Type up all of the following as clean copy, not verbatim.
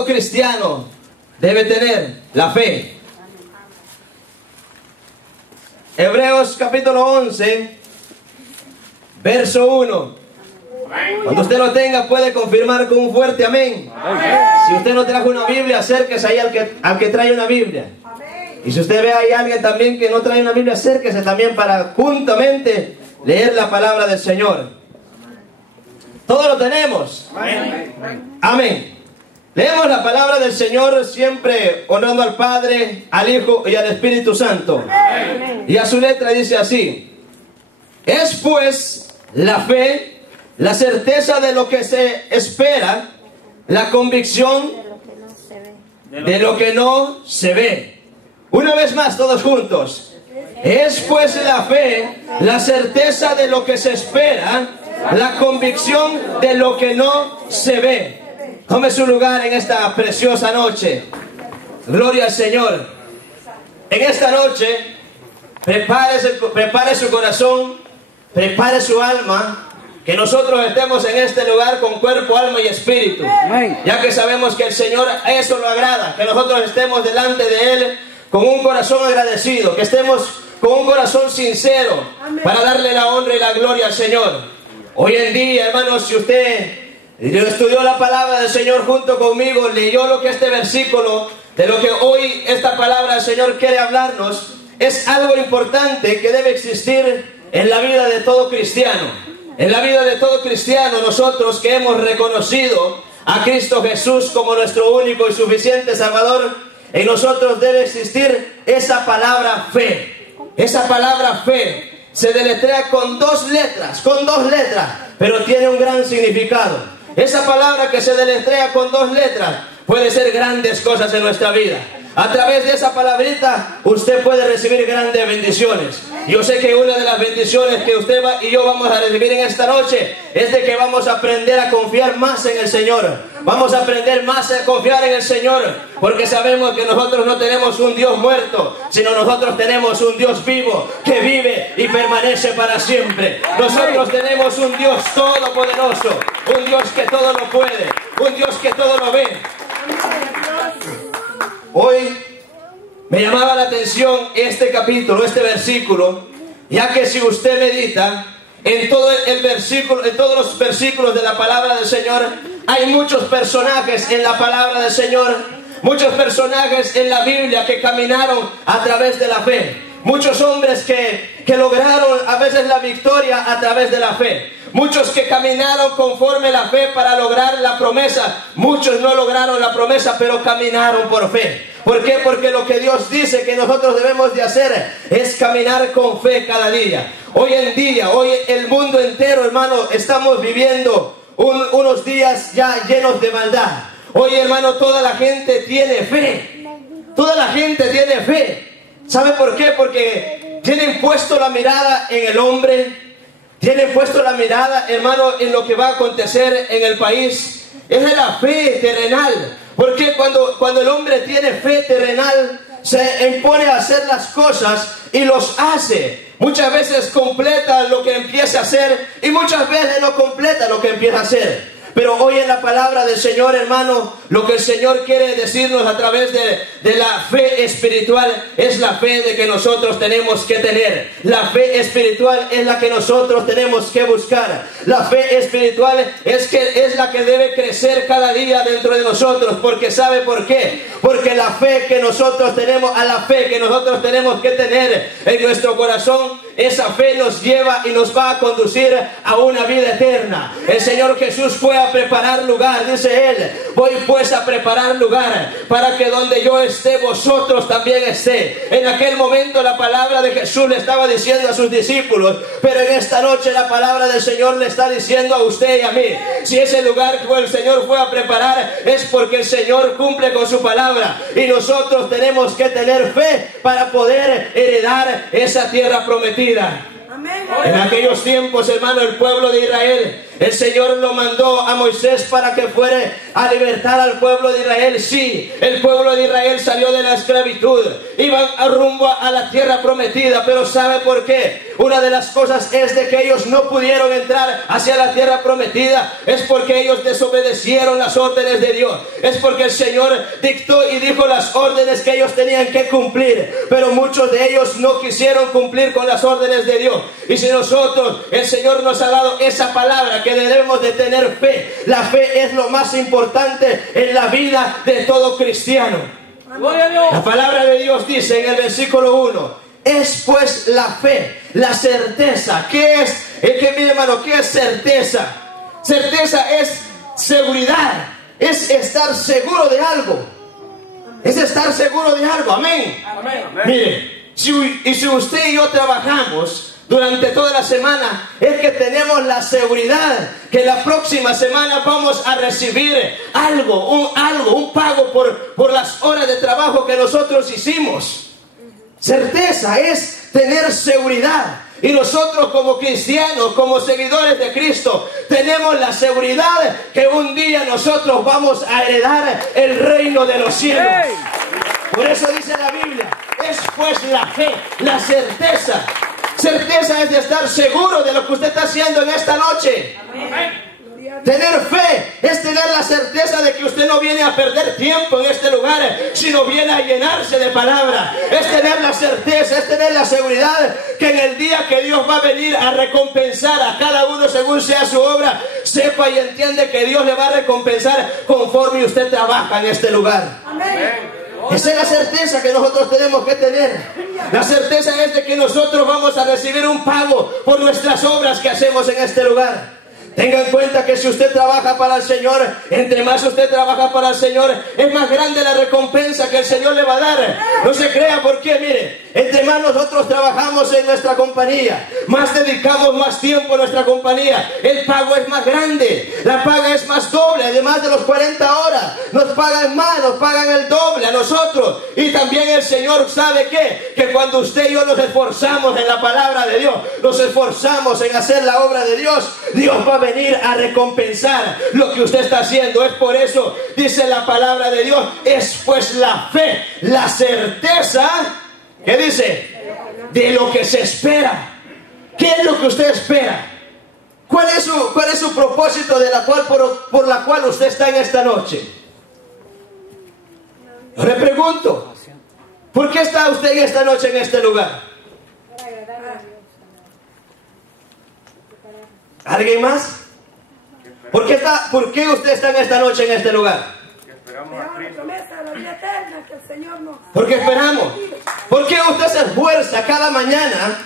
todo cristiano debe tener la fe. Hebreos capítulo 11, verso 1. Cuando usted lo tenga puede confirmar con un fuerte amén. Si usted no trajo una Biblia, acérquese ahí al que trae una Biblia. Y si usted ve ahí a alguien también que no trae una Biblia, acérquese también para juntamente leer la palabra del Señor. Todo lo tenemos. Amén. Leemos la palabra del Señor siempre honrando al Padre, al Hijo y al Espíritu Santo. Y a su letra dice así: es pues la fe, la certeza de lo que se espera, la convicción de lo que no se ve. Una vez más, todos juntos. Es pues la fe, la certeza de lo que se espera, la convicción de lo que no se ve. Tome su lugar en esta preciosa noche. Gloria al Señor. En esta noche, prepare su corazón, prepare su alma, que nosotros estemos en este lugar con cuerpo, alma y espíritu. Ya que sabemos que el Señor a eso lo agrada, que nosotros estemos delante de Él con un corazón agradecido, que estemos con un corazón sincero para darle la honra y la gloria al Señor. Hoy en día, hermanos, si usted estudió la palabra del Señor junto conmigo, leyó lo que este versículo, de lo que hoy esta palabra del Señor quiere hablarnos, es algo importante que debe existir en la vida de todo cristiano. En la vida de todo cristiano, nosotros que hemos reconocido a Cristo Jesús como nuestro único y suficiente Salvador, en nosotros debe existir esa palabra fe. Esa palabra fe se deletrea con dos letras, pero tiene un gran significado. Esa palabra que se deletrea con dos letras puede ser grandes cosas en nuestra vida. A través de esa palabrita usted puede recibir grandes bendiciones. Yo sé que una de las bendiciones que usted y yo vamos a recibir en esta noche es de que vamos a aprender a confiar más en el Señor. Vamos a aprender más a confiar en el Señor, porque sabemos que nosotros no tenemos un Dios muerto, sino nosotros tenemos un Dios vivo que vive y permanece para siempre. Nosotros tenemos un Dios todopoderoso, un Dios que todo lo puede, un Dios que todo lo ve. Hoy me llamaba la atención este capítulo, este versículo, ya que si usted medita en todo el versículo, en todos los versículos de la palabra del Señor, hay muchos personajes en la palabra del Señor, muchos personajes en la Biblia que caminaron a través de la fe. Muchos hombres que lograron a veces la victoria a través de la fe. Muchos que caminaron conforme la fe para lograr la promesa. Muchos no lograron la promesa, pero caminaron por fe. ¿Por qué? Porque lo que Dios dice que nosotros debemos de hacer es caminar con fe cada día. Hoy en día, hoy el mundo entero, hermano, estamos viviendo unos días ya llenos de maldad. Hoy, hermano, toda la gente tiene fe. Toda la gente tiene fe. ¿Sabe por qué? Porque tienen puesto la mirada en el hombre. Tienen puesto la mirada, hermano, en lo que va a acontecer en el país. Es de la fe terrenal. Porque cuando el hombre tiene fe terrenal, se impone a hacer las cosas y los hace. Muchas veces completa lo que empieza a hacer y muchas veces no completa lo que empieza a hacer. Pero hoy en la palabra del Señor, hermano, lo que el Señor quiere decirnos a través de la fe espiritual es la fe de que nosotros tenemos que tener. La fe espiritual es la que nosotros tenemos que buscar. La fe espiritual es la que debe crecer cada día dentro de nosotros. Porque ¿sabe por qué? Porque la fe que nosotros tenemos, a la fe que nosotros tenemos que tener en nuestro corazón, esa fe nos lleva y nos va a conducir a una vida eterna. El Señor Jesús fue a preparar lugar, dice Él: voy pues a preparar lugar para que donde yo esté, vosotros también esté. En aquel momento la palabra de Jesús le estaba diciendo a sus discípulos, pero en esta noche la palabra del Señor le está diciendo a usted y a mí: si ese lugar que el Señor fue a preparar es porque el Señor cumple con su palabra, y nosotros tenemos que tener fe para poder heredar esa tierra prometida. En aquellos tiempos, hermano, el pueblo de Israel, el Señor lo mandó a Moisés para que fuera a libertar al pueblo de Israel. Sí, el pueblo de Israel salió de la esclavitud, iban a rumbo a la tierra prometida. Pero ¿sabe por qué? una de las cosas es de que ellos no pudieron entrar hacia la tierra prometida. Es porque ellos desobedecieron las órdenes de Dios. Es porque el Señor dictó y dijo las órdenes que ellos tenían que cumplir. Pero muchos de ellos no quisieron cumplir con las órdenes de Dios. Y si nosotros, el Señor nos ha dado esa palabra que debemos de tener fe. La fe es lo más importante en la vida de todo cristiano. La palabra de Dios dice en el versículo 1: es pues la fe, la certeza. ¿Qué es? Mi hermano, ¿qué es certeza? Certeza es seguridad, es estar seguro de algo. Es estar seguro de algo, amén. Mire, si usted y yo trabajamos durante toda la semana, es que tenemos la seguridad que la próxima semana vamos a recibir un pago por las horas de trabajo que nosotros hicimos. Certeza es tener seguridad. Y nosotros como cristianos, como seguidores de Cristo, tenemos la seguridad que un día nosotros vamos a heredar el reino de los cielos. Por eso dice la Biblia, es pues la fe, la certeza. Certeza es de estar seguro de lo que usted está haciendo en esta noche. Tener fe es tener la certeza de que usted no viene a perder tiempo en este lugar, sino viene a llenarse de palabra. Es tener la certeza, es tener la seguridad que en el día que Dios va a venir a recompensar a cada uno según sea su obra, sepa y entiende que Dios le va a recompensar conforme usted trabaja en este lugar. Amén. Esa es la certeza que nosotros tenemos que tener. La certeza es de que nosotros vamos a recibir un pago por nuestras obras que hacemos en este lugar. Tenga en cuenta que si usted trabaja para el Señor, entre más usted trabaja para el Señor, es más grande la recompensa que el Señor le va a dar. No se crea, porque mire, entre más nosotros trabajamos en nuestra compañía, más dedicamos más tiempo a nuestra compañía, el pago es más grande, la paga es más doble. Además de los 40 horas, nos pagan más, nos pagan el doble a nosotros. Y también el Señor sabe que cuando usted y yo nos esforzamos en la palabra de Dios, nos esforzamos en hacer la obra de Dios, Dios va a venir a recompensar lo que usted está haciendo. Es por eso, dice la palabra de Dios, es pues la fe, la certeza, ¿qué dice? De lo que se espera. ¿Qué es lo que usted espera? ¿Cuál es su propósito por la cual usted está en esta noche? Yo le pregunto, ¿por qué está usted en esta noche en este lugar? ¿Alguien más? ¿Por qué usted está en esta noche en este lugar? Porque esperamos. ¿Por qué usted se esfuerza cada mañana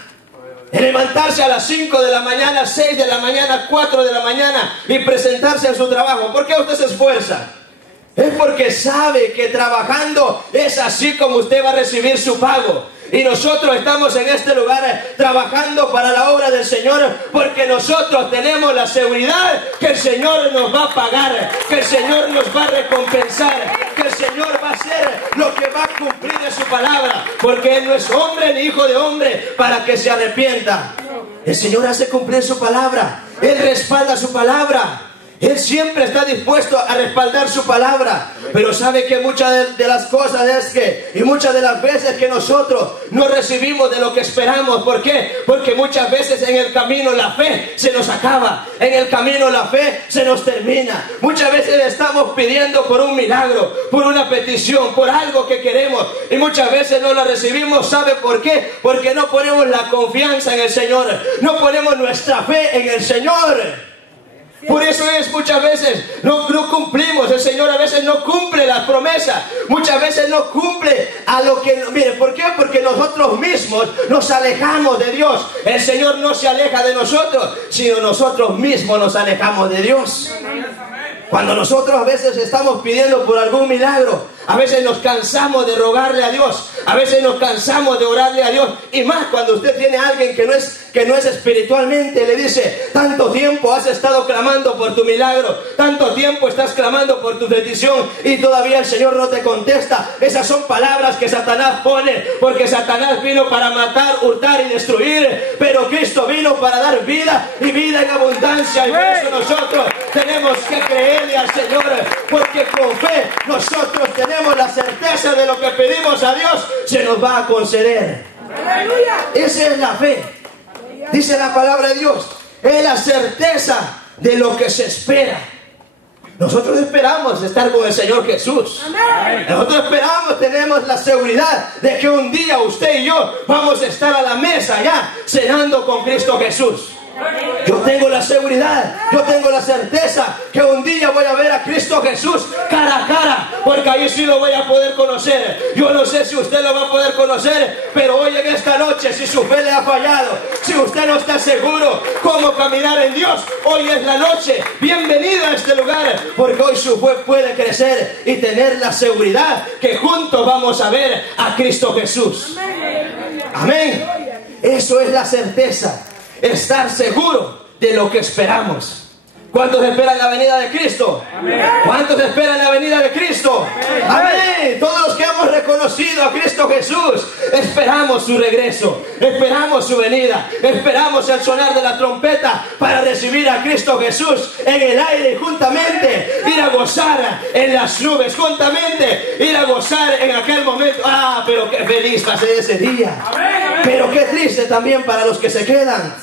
en levantarse a las 5 de la mañana, 6 de la mañana, 4 de la mañana y presentarse en su trabajo? ¿Por qué usted se esfuerza? Es porque sabe que trabajando es así como usted va a recibir su pago. Y nosotros estamos en este lugar trabajando para la obra del Señor, porque nosotros tenemos la seguridad que el Señor nos va a pagar, que el Señor nos va a recompensar, que el Señor va a hacer lo que va a cumplir de su palabra, porque Él no es hombre ni hijo de hombre para que se arrepienta. El Señor hace cumplir su palabra, Él respalda su palabra. Él siempre está dispuesto a respaldar su palabra. Pero sabe que muchas de las cosas y muchas de las veces que nosotros no recibimos de lo que esperamos. ¿Por qué? Porque muchas veces en el camino la fe se nos acaba. En el camino la fe se nos termina. Muchas veces estamos pidiendo por un milagro, por una petición, por algo que queremos, y muchas veces no la recibimos. ¿Sabe por qué? Porque no ponemos la confianza en el Señor. No ponemos nuestra fe en el Señor. Por eso es, muchas veces no cumplimos. El Señor a veces no cumple las promesas. Muchas veces no cumple a lo que... Mire, ¿por qué? Porque nosotros mismos nos alejamos de Dios. El Señor no se aleja de nosotros, sino nosotros mismos nos alejamos de Dios. Cuando nosotros a veces estamos pidiendo por algún milagro, a veces nos cansamos de rogarle a Dios, a veces nos cansamos de orarle a Dios, y más cuando usted tiene a alguien que no es espiritualmente, le dice, tanto tiempo has estado clamando por tu milagro, tanto tiempo estás clamando por tu petición y todavía el Señor no te contesta. Esas son palabras que Satanás pone, porque Satanás vino para matar, hurtar y destruir, pero Cristo vino para dar vida y vida en abundancia. Y por eso nosotros tenemos que creerle al Señor, porque con fe nosotros tenemos la certeza de lo que pedimos a Dios se nos va a conceder. ¡Aleluya! Esa es la fe. Dice la palabra de Dios, es la certeza de lo que se espera. Nosotros esperamos estar con el Señor Jesús. Nosotros esperamos, tenemos la seguridad de que un día usted y yo vamos a estar a la mesa ya cenando con Cristo Jesús. Yo tengo la seguridad, yo tengo la certeza que un día voy a ver a Cristo Jesús cara a cara, porque ahí sí lo voy a poder conocer. Yo no sé si usted lo va a poder conocer, pero hoy en esta noche, si su fe le ha fallado, si usted no está seguro cómo caminar en Dios, hoy es la noche. Bienvenido a este lugar, porque hoy su fe puede crecer y tener la seguridad que juntos vamos a ver a Cristo Jesús. Amén. Eso es la certeza. Estar seguro de lo que esperamos. ¿Cuántos esperan la venida de Cristo? Amén. ¿Cuántos esperan la venida de Cristo? Amén. Amén. Todos los que hemos reconocido a Cristo Jesús, esperamos su regreso, esperamos su venida, esperamos el sonar de la trompeta para recibir a Cristo Jesús en el aire y juntamente ir a gozar en las nubes, juntamente ir a gozar en aquel momento. Ah, pero qué feliz va a ser ese día. Amén. Pero qué triste también para los que se quedan.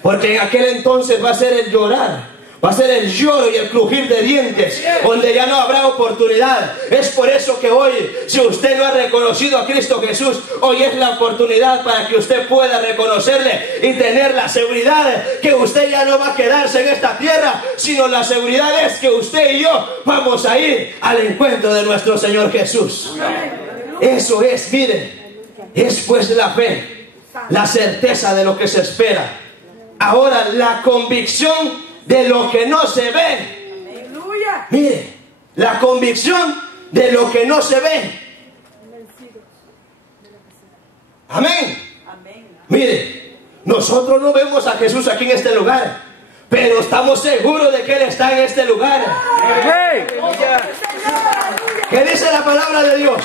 Porque en aquel entonces va a ser el llorar, va a ser el lloro y el crujir de dientes, donde ya no habrá oportunidad. Es por eso que hoy, si usted no ha reconocido a Cristo Jesús, hoy es la oportunidad para que usted pueda reconocerle y tener la seguridad que usted ya no va a quedarse en esta tierra, sino la seguridad es que usted y yo vamos a ir al encuentro de nuestro Señor Jesús. Eso es, mire, es pues la fe, la certeza de lo que se espera. Ahora, la convicción de lo que no se ve. Mire, la convicción de lo que no se ve. Amén. Mire, nosotros no vemos a Jesús aquí en este lugar, pero estamos seguros de que Él está en este lugar. ¿Qué dice la palabra de Dios?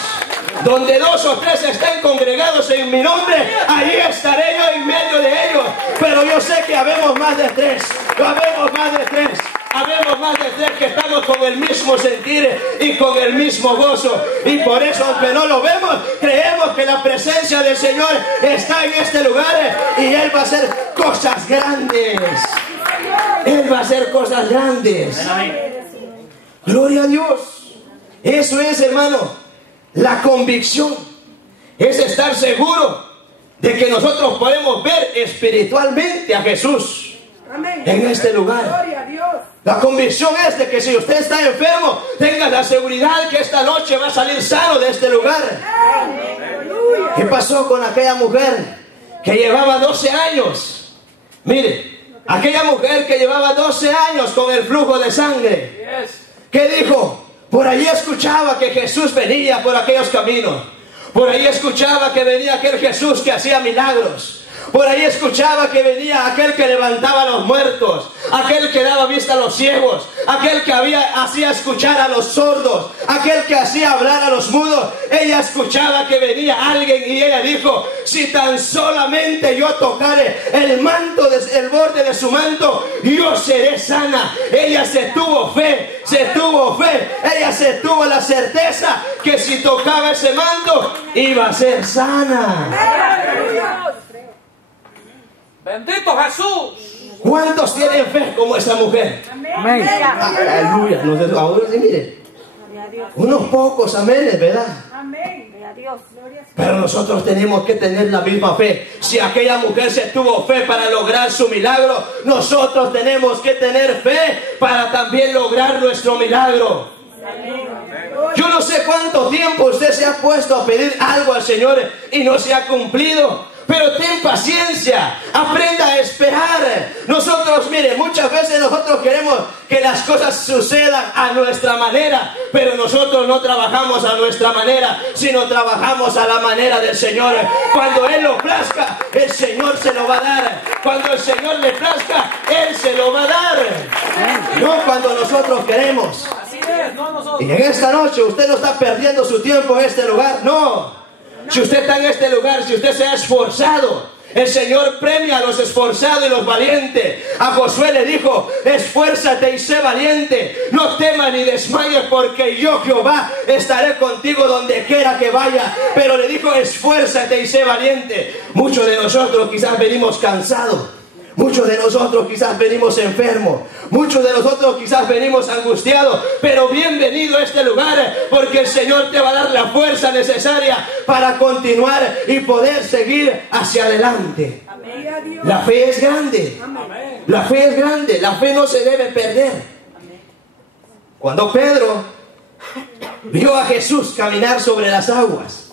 Donde 2 o 3 estén congregados en mi nombre, ahí estaré yo en medio de ellos. Pero yo sé que habemos más de 3. Habemos más de 3. Habemos más de 3 que estamos con el mismo sentir y con el mismo gozo. Y por eso, aunque no lo vemos, creemos que la presencia del Señor está en este lugar. Y Él va a hacer cosas grandes. Él va a hacer cosas grandes. Gloria a Dios. Eso es, hermano. La convicción es estar seguro de que nosotros podemos ver espiritualmente a Jesús en este lugar. La convicción es de que si usted está enfermo, tenga la seguridad que esta noche va a salir sano de este lugar. ¿Qué pasó con aquella mujer que llevaba 12 años? Mire, aquella mujer que llevaba 12 años con el flujo de sangre. ¿Qué dijo? Por ahí escuchaba que Jesús venía por aquellos caminos. Por ahí escuchaba que venía aquel Jesús que hacía milagros. Por ahí escuchaba que venía aquel que levantaba a los muertos, aquel que daba vista a los ciegos, aquel que hacía escuchar a los sordos, aquel que hacía hablar a los mudos. Ella escuchaba que venía alguien y ella dijo: si tan solamente yo tocare el manto, el borde de su manto, yo seré sana. Ella se tuvo fe, ella se tuvo la certeza que si tocaba ese manto iba a ser sana. ¡Bendito Jesús! ¿Cuántos tienen fe como esa mujer? Amén. Aleluya. Ahora sí, mire, unos pocos amenes, ¿verdad? Amén. Pero nosotros tenemos que tener la misma fe. Si aquella mujer se tuvo fe para lograr su milagro, nosotros tenemos que tener fe para también lograr nuestro milagro. Yo no sé cuánto tiempo usted se ha puesto a pedir algo al Señor y no se ha cumplido. Pero ten paciencia, aprenda a esperar. Nosotros, mire, muchas veces nosotros queremos que las cosas sucedan a nuestra manera, pero nosotros no trabajamos a nuestra manera, sino trabajamos a la manera del Señor. Cuando Él lo plazca, el Señor se lo va a dar. Cuando el Señor le plazca, Él se lo va a dar. No cuando nosotros queremos. Y en esta noche usted no está perdiendo su tiempo en este lugar, no. Si usted está en este lugar, si usted se ha esforzado El Señor premia a los esforzados y los valientes. A Josué le dijo: esfuérzate y sé valiente, no temas ni desmayes, porque yo, Jehová, estaré contigo donde quiera que vaya. Pero le dijo: esfuérzate y sé valiente. Muchos de nosotros quizás venimos cansados. Muchos de nosotros quizás venimos enfermos. Muchos de nosotros quizás venimos angustiados. Pero bienvenido a este lugar, porque el Señor te va a dar la fuerza necesaria para continuar y poder seguir hacia adelante. Amén. La fe es grande. Amén. La fe es grande. La fe no se debe perder. Amén. Cuando Pedro vio a Jesús caminar sobre las aguas,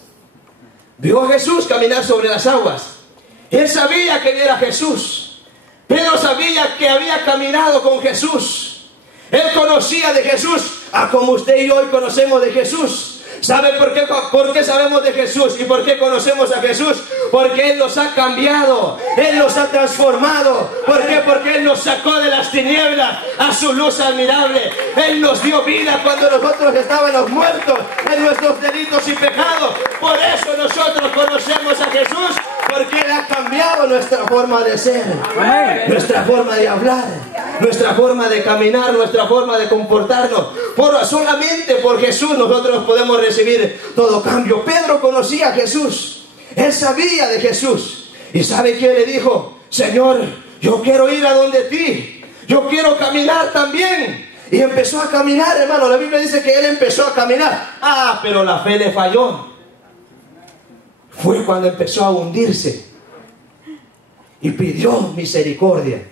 vio a Jesús caminar sobre las aguas, él sabía que era Jesús. Pedro sabía que había caminado con Jesús. Él conocía de Jesús, como usted y yo hoy conocemos de Jesús. ¿Sabe por qué sabemos de Jesús y por qué conocemos a Jesús? Porque Él nos ha cambiado, Él nos ha transformado. ¿Por qué? Porque Él nos sacó de las tinieblas a su luz admirable. Él nos dio vida cuando nosotros estábamos muertos en nuestros delitos y pecados. Por eso nosotros conocemos a Jesús, porque Él ha cambiado nuestra forma de ser, nuestra forma de hablar, nuestra forma de caminar, nuestra forma de comportarnos. Solamente por Jesús nosotros podemos recibir todo cambio. Pedro conocía a Jesús, él sabía de Jesús. ¿Y sabe qué le dijo? Señor, yo quiero ir a donde ti, yo quiero caminar también. Y empezó a caminar, hermano. La Biblia dice que él empezó a caminar. Pero la fe le falló. Fue cuando empezó a hundirse y pidió misericordia.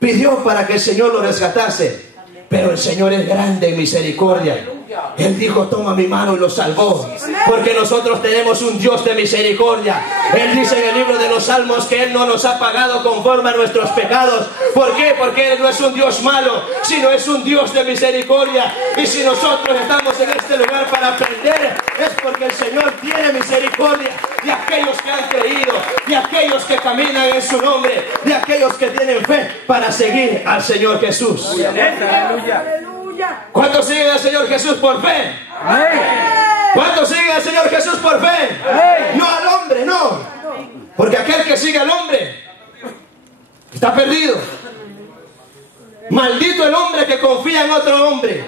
Pidió para que el Señor lo rescatase. Pero el Señor es grande en misericordia. Él dijo: toma mi mano, y lo salvó. Porque nosotros tenemos un Dios de misericordia. Él dice en el libro de los Salmos que Él no nos ha pagado conforme a nuestros pecados. ¿Por qué? Porque Él no es un Dios malo, sino es un Dios de misericordia. Y si nosotros estamos en este lugar para aprender, es porque el Señor tiene misericordia de aquellos que han creído, de aquellos que caminan en su nombre, de aquellos que tienen fe para seguir al Señor Jesús. ¿Cuántos siguen al Señor Jesús por fe? ¿Cuántos siguen al Señor Jesús por fe? No al hombre, no. Porque aquel que sigue al hombre está perdido. Maldito el hombre que confía en otro hombre.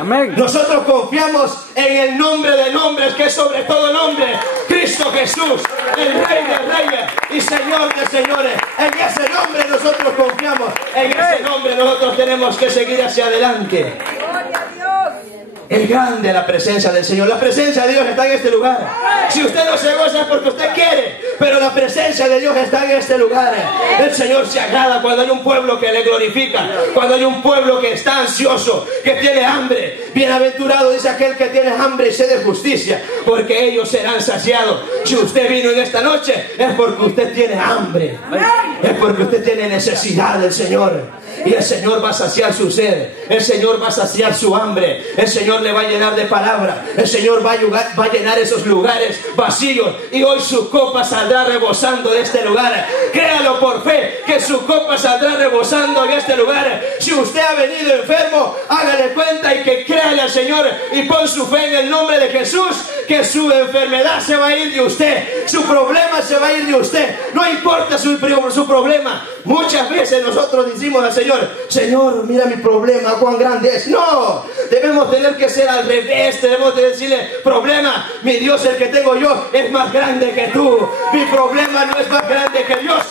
Amén. Nosotros confiamos en el nombre de nombres, que es sobre todo nombre, Cristo Jesús, el Rey de Reyes y Señor de Señores. En ese nombre nosotros confiamos. En ese nombre nosotros tenemos que seguir hacia adelante. Es grande la presencia del Señor. La presencia de Dios está en este lugar. Si usted no se goza es porque usted quiere, pero la presencia de Dios está en este lugar. El Señor se agrada cuando hay un pueblo que le glorifica, cuando hay un pueblo que está ansioso, que tiene hambre. Bienaventurado dice aquel que tiene hambre y sed de justicia, porque ellos serán saciados. Si usted vino en esta noche es porque usted tiene hambre, es porque usted tiene necesidad del Señor. Y el Señor va a saciar su sed, el Señor va a saciar su hambre, el Señor le va a llenar de palabra, el Señor va a llenar esos lugares vacíos, y hoy su copa saldrá rebosando de este lugar. Créalo por fe, que su copa saldrá rebosando en este lugar. Si usted ha venido enfermo, hágale cuenta y que créale al Señor y pon su fe en el nombre de Jesús, que su enfermedad se va a ir de usted, su problema se va a ir de usted. No importa su problema. Muchas veces nosotros decimos al Señor: Señor, mira mi problema, cuán grande es. No, debemos tener que ser al revés. Debemos de decirle: problema, mi Dios, el que tengo yo, es más grande que tú. Mi problema no es más grande que Dios.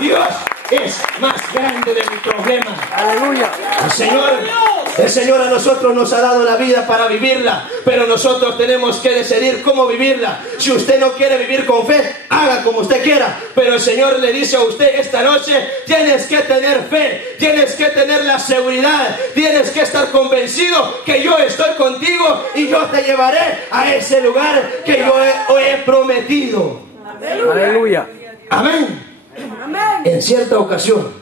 Dios es más grande de mi problema. Aleluya. El Señor a nosotros nos ha dado la vida para vivirla, pero nosotros tenemos que decidir cómo vivirla. Si usted no quiere vivir con fe, haga como usted quiera, pero el Señor le dice a usted esta noche: tienes que tener fe, tienes que tener la seguridad, tienes que estar convencido que yo estoy contigo y yo te llevaré a ese lugar que yo he prometido. Aleluya. Amén. En cierta ocasión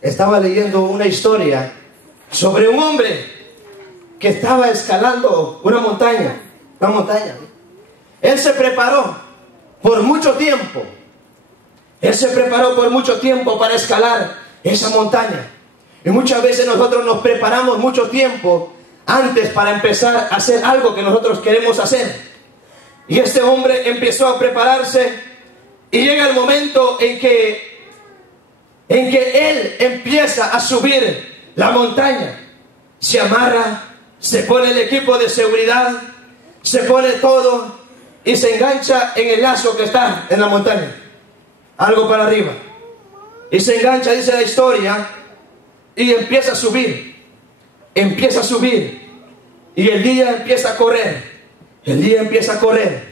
estaba leyendo una historia sobre un hombre que estaba escalando una montaña. Él se preparó por mucho tiempo. Para escalar esa montaña. Y muchas veces nosotros nos preparamos mucho tiempo antes para empezar a hacer algo que nosotros queremos hacer. Y este hombre empezó a prepararse Y llega el momento en que él empieza a subir la montaña. Se amarra, se pone el equipo de seguridad, se pone todo y se engancha en el lazo que está en la montaña, algo para arriba. Y se engancha, dice la historia, y empieza a subir. Empieza a subir. Y el día empieza a correr. El día empieza a correr.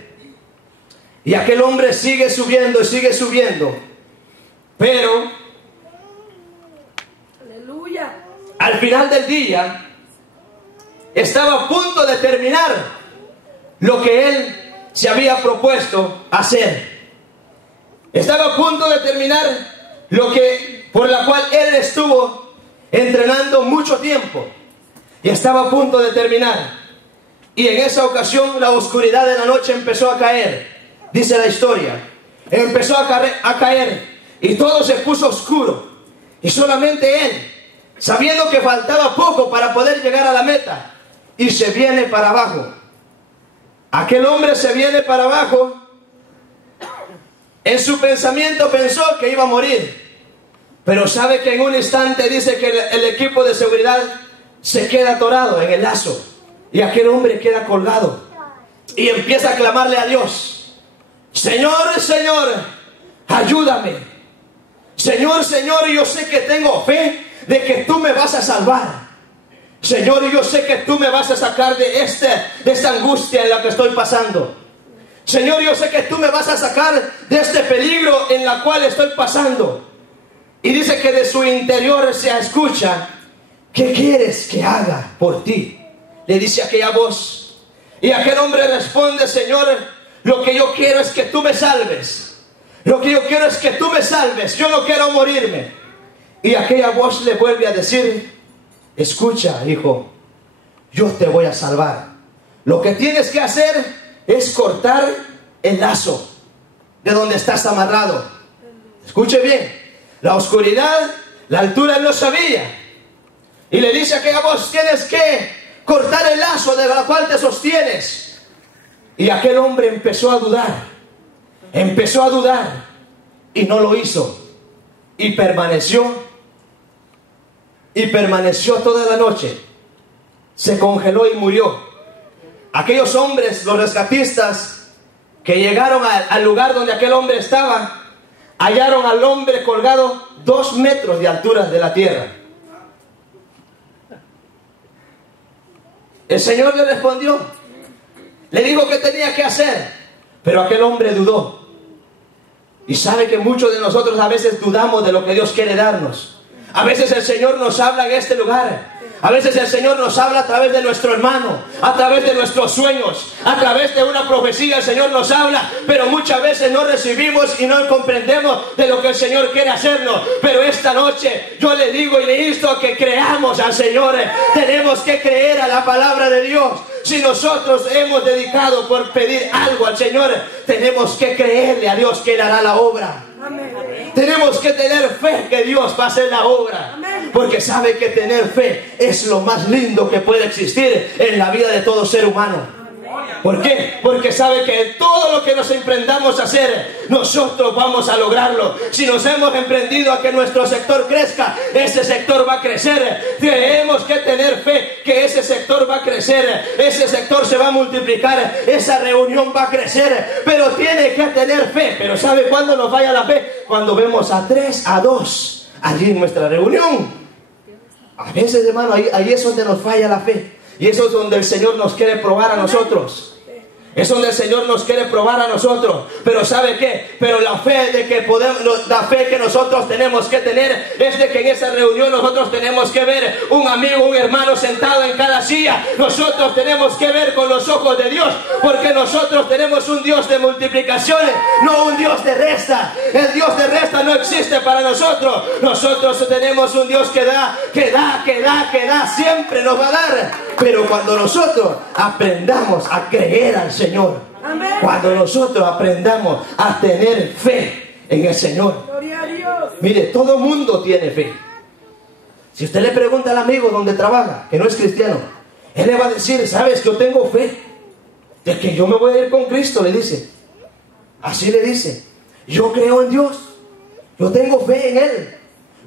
Y aquel hombre sigue subiendo y sigue subiendo. Pero aleluya, al final del día estaba a punto de terminar lo que él se había propuesto hacer. Estaba a punto de terminar por la cual él estuvo entrenando mucho tiempo. Y estaba a punto de terminar. Y en esa ocasión la oscuridad de la noche empezó a caer. Dice la historia. Empezó a caer. Y todo se puso oscuro. Y solamente él, sabiendo que faltaba poco para poder llegar a la meta, y se viene para abajo. Aquel hombre se viene para abajo. En su pensamiento pensó que iba a morir. Pero sabe que en un instante dice que el equipo de seguridad se queda atorado en el lazo. Y aquel hombre queda colgado. Y empieza a clamarle a Dios. Señor, Señor, ayúdame. Señor, Señor, yo sé que tengo fe de que tú me vas a salvar. Señor, yo sé que tú me vas a sacar de esta angustia en la que estoy pasando. Señor, yo sé que tú me vas a sacar de este peligro en la cual estoy pasando. Y dice que de su interior se escucha: ¿qué quieres que haga por ti? Le dice aquella voz. Y aquel hombre responde: Señor, lo que yo quiero es que tú me salves. Lo que yo quiero es que tú me salves. Yo no quiero morirme. Y aquella voz le vuelve a decir: escucha, hijo, yo te voy a salvar. Lo que tienes que hacer es cortar el lazo de donde estás amarrado. Escuche bien. La oscuridad, la altura él no sabía. Y le dice a aquella voz: tienes que cortar el lazo de la cual te sostienes. Y aquel hombre empezó a dudar. Empezó a dudar. Y no lo hizo. Y permaneció. Y permaneció toda la noche. Se congeló y murió. Aquellos hombres, los rescatistas, que llegaron al lugar donde aquel hombre estaba, hallaron al hombre colgado 2 metros de altura de la tierra. El Señor le respondió, le dijo que tenía que hacer, pero aquel hombre dudó. Y sabe que muchos de nosotros a veces dudamos de lo que Dios quiere darnos. A veces el Señor nos habla en este lugar. A veces el Señor nos habla a través de nuestro hermano, a través de nuestros sueños, a través de una profecía. El Señor nos habla, pero muchas veces no recibimos y no comprendemos de lo que el Señor quiere hacernos. Pero esta noche yo le digo y le insto a que creamos al Señor. Tenemos que creer a la palabra de Dios. Si nosotros hemos dedicado por pedir algo al Señor, tenemos que creerle a Dios que Él hará la obra. Amén. Tenemos que tener fe que Dios va a hacer la obra. Amén. Porque sabe que tener fe es lo más lindo que puede existir en la vida de todo ser humano. ¿Por qué? Porque sabe que todo lo que nos emprendamos a hacer, nosotros vamos a lograrlo. Si nos hemos emprendido a que nuestro sector crezca, ese sector va a crecer. Tenemos que tener fe que ese sector va a crecer, ese sector se va a multiplicar, esa reunión va a crecer. Pero tiene que tener fe. Pero ¿sabe cuándo nos falla la fe? Cuando vemos a 3, a 2 allí en nuestra reunión. A veces, hermano, ahí es donde nos falla la fe. Y eso es donde el Señor nos quiere probar a nosotros. Es donde el Señor nos quiere probar a nosotros. Pero ¿sabe qué? Pero la fe la fe que nosotros tenemos que tener es de que en esa reunión nosotros tenemos que ver un amigo, un hermano sentado en cada silla. Nosotros tenemos que ver con los ojos de Dios, porque nosotros tenemos un Dios de multiplicaciones, no un Dios de resta. El Dios de resta no existe para nosotros. Nosotros tenemos un Dios que da, siempre nos va a dar. Pero cuando nosotros aprendamos a creer al Señor, amén, cuando nosotros aprendamos a tener fe en el Señor, gloria a Dios. Mire, todo mundo tiene fe. Si usted le pregunta al amigo donde trabaja, que no es cristiano, él le va a decir: sabes, yo tengo fe de que yo me voy a ir con Cristo, le dice. Así le dice. yo creo en Dios, yo tengo fe en Él.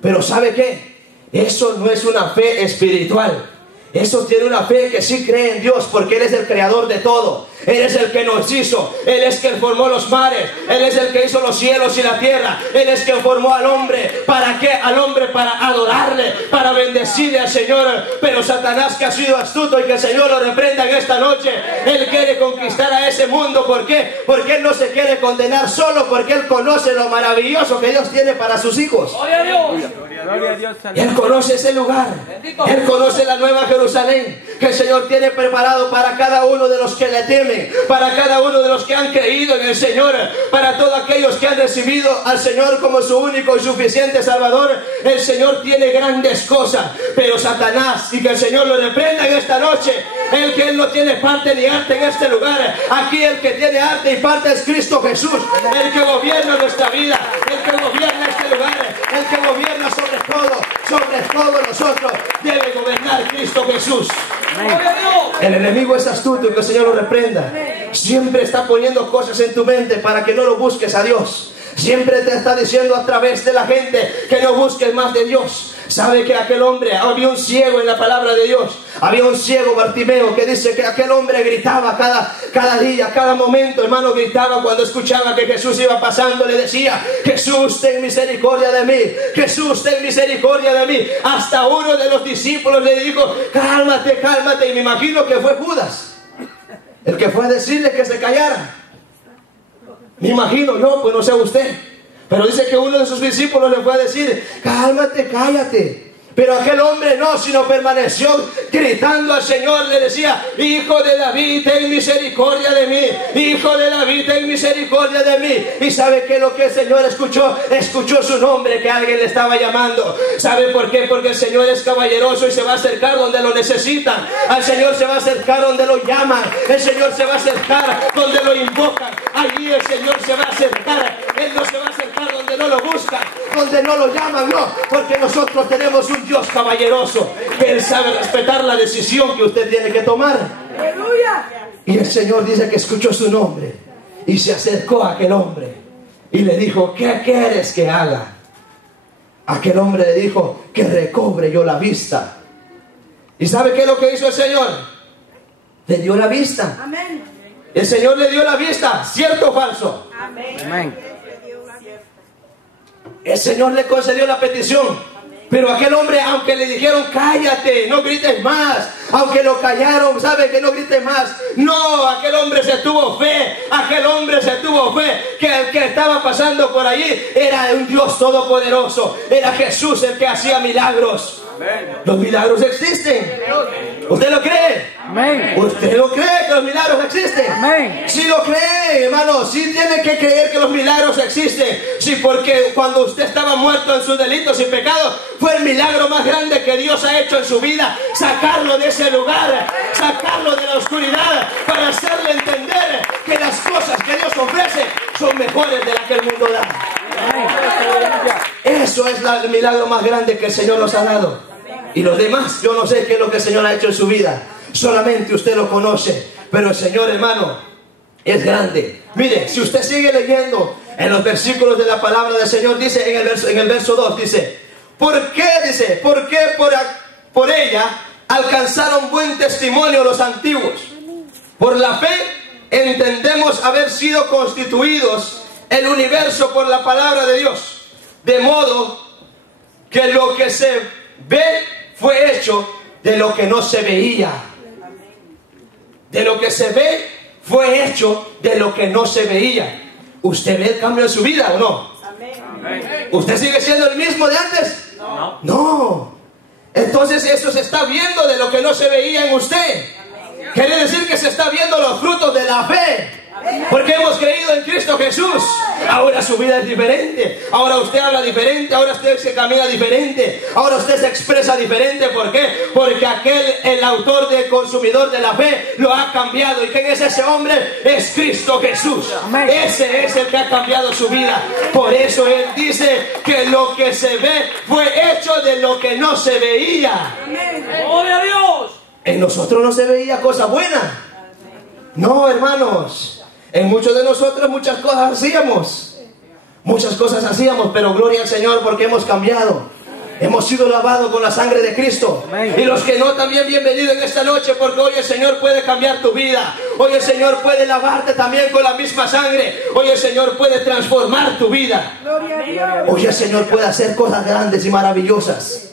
Pero ¿sabe qué? Eso no es una fe espiritual. Eso tiene una fe que sí cree en Dios, porque Él es el creador de todo. Él es el que nos hizo. Él es quien formó los mares. Él es el que hizo los cielos y la tierra. Él es quien formó al hombre. ¿Para qué? Al hombre para adorarle, para bendecirle al Señor. Pero Satanás, que ha sido astuto, y que el Señor lo reprenda en esta noche, él quiere conquistar a ese mundo. ¿Por qué? Porque Él no se quiere condenar solo, porque Él conoce lo maravilloso que Dios tiene para sus hijos. Gloria a Dios. Él conoce ese lugar. Él conoce la nueva Jerusalén que el Señor tiene preparado para cada uno de los que le temen, para cada uno de los que han creído en el Señor, para todos aquellos que han recibido al Señor como su único y suficiente Salvador. El Señor tiene grandes cosas. Pero Satanás, y que el Señor lo reprenda en esta noche, el que Él no tiene parte ni arte en este lugar. Aquí el que tiene arte y parte es Cristo Jesús, el que gobierna nuestra vida, el que gobierna este lugar, el que gobierna sobre todo nosotros. Debe gobernar Cristo Jesús. El enemigo es astuto, y que el Señor lo reprenda. Siempre está poniendo cosas en tu mente para que no lo busques a Dios. Siempre te está diciendo a través de la gente que no busques más de Dios. Sabe que aquel hombre, había un ciego en la palabra de Dios. Había un ciego, Bartimeo, que dice que aquel hombre gritaba cada día, cada momento, hermano, gritaba cuando escuchaba que Jesús iba pasando. Le decía: Jesús, ten misericordia de mí, Jesús, ten misericordia de mí. Hasta uno de los discípulos le dijo: cálmate, cálmate. Y me imagino que fue Judas el que fue a decirle que se callara. Me imagino yo, pues no sé usted. Pero dice que uno de sus discípulos le fue a decir: cálmate, cállate. Pero aquel hombre no, sino permaneció gritando al Señor. Le decía: Hijo de David, ten misericordia de mí, Hijo de David, ten misericordia de mí. Y ¿sabe qué es lo que el Señor escuchó? Escuchó su nombre, que alguien le estaba llamando. ¿Sabe por qué? Porque el Señor es caballeroso y se va a acercar donde lo necesitan. Al Señor se va a acercar donde lo llaman. El Señor se va a acercar donde lo invocan. Allí el Señor se va a acercar. Él no se va a acercar donde no lo buscan, donde no lo llaman, no. Porque nosotros tenemos un Dios caballeroso, que Él sabe respetar la decisión que usted tiene que tomar. ¡Aleluya! Y el Señor dice que escuchó su nombre y se acercó a aquel hombre y le dijo: ¿qué quieres que haga? Aquel hombre le dijo: que recobre yo la vista. ¿Y sabe qué es lo que hizo el Señor? Le dio la vista. Amén. El Señor le dio la vista, ¿cierto o falso? Amén. Amén. El Señor le concedió la petición. Pero aquel hombre, aunque le dijeron: cállate, no grites más, aunque lo callaron, sabe que no grites más, no, aquel hombre se tuvo fe. Aquel hombre se tuvo fe que el que estaba pasando por allí era un Dios todopoderoso. Era Jesús el que hacía milagros. Amén. Los milagros existen. ¿Usted lo cree? Amén. ¿Usted lo cree que los milagros existen? Amén. Si lo cree, hermano, sí tiene que creer que los milagros existen. Sí, porque cuando usted estaba muerto en sus delitos y pecados, fue el milagro más grande que Dios ha hecho en su vida. Sacarlo de ese lugar, sacarlo de la oscuridad, para hacerle entender que las cosas que Dios ofrece son mejores de las que el mundo da. Eso es el milagro más grande que el Señor nos ha dado. Y los demás, yo no sé qué es lo que el Señor ha hecho en su vida. Solamente usted lo conoce. Pero el Señor, hermano, es grande. Mire, si usted sigue leyendo en los versículos de la palabra del Señor, dice en el verso 2, dice: ¿por qué? Dice, ¿por qué por ella alcanzaron buen testimonio los antiguos? Por la fe entendemos haber sido constituidos el universo por la palabra de Dios, de modo que lo que se ve fue hecho de lo que no se veía. De lo que se ve fue hecho de lo que no se veía. ¿Usted ve el cambio en su vida o no? Amén. ¿Usted sigue siendo el mismo de antes? No. No. Entonces eso se está viendo de lo que no se veía en usted. Quiere decir que se está viendo los frutos de la fe. Porque hemos creído en Cristo Jesús. Ahora su vida es diferente. Ahora usted habla diferente. Ahora usted se camina diferente. Ahora usted se expresa diferente. ¿Por qué? Porque el autor del consumidor de la fe lo ha cambiado. ¿Y quién es ese hombre? Es Cristo Jesús. Ese es el que ha cambiado su vida. Por eso Él dice que lo que se ve fue hecho de lo que no se veía. ¡Gloria a Dios! En nosotros no se veía cosa buena. No, hermanos. En muchos de nosotros muchas cosas hacíamos. Muchas cosas hacíamos, pero gloria al Señor porque hemos cambiado. Hemos sido lavados con la sangre de Cristo. Amén. Y los que no, también bienvenidos en esta noche, porque hoy el Señor puede cambiar tu vida. Hoy el Señor puede lavarte también con la misma sangre. Hoy el Señor puede transformar tu vida. Hoy el Señor puede hacer cosas grandes y maravillosas.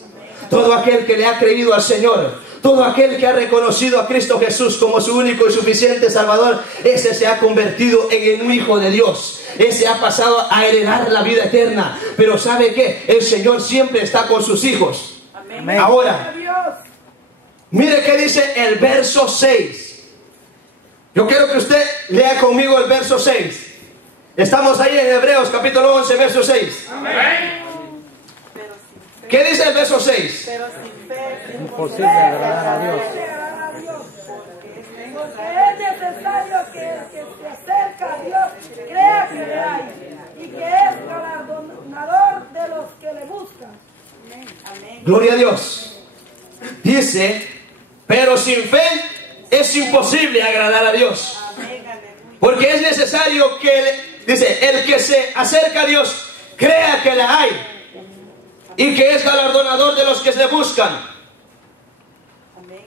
Todo aquel que le ha creído al Señor, todo aquel que ha reconocido a Cristo Jesús como su único y suficiente Salvador, ese se ha convertido en un hijo de Dios. Ese ha pasado a heredar la vida eterna. Pero ¿sabe qué? El Señor siempre está con sus hijos. Amén. Ahora, mire qué dice el verso 6. Yo quiero que usted lea conmigo el verso 6. Estamos ahí en Hebreos capítulo 11, verso 6. Amén. ¿Qué dice el verso 6? Pero sin fe Es imposible agradar a Dios. porque es necesario que el que se acerca a Dios crea que le hay y que es galardonador de los que le buscan. Amén. Gloria a Dios. Dice, pero sin fe es imposible agradar a Dios. Porque es necesario que, dice, el que se acerca a Dios crea que la hay y que es galardonador de los que le buscan.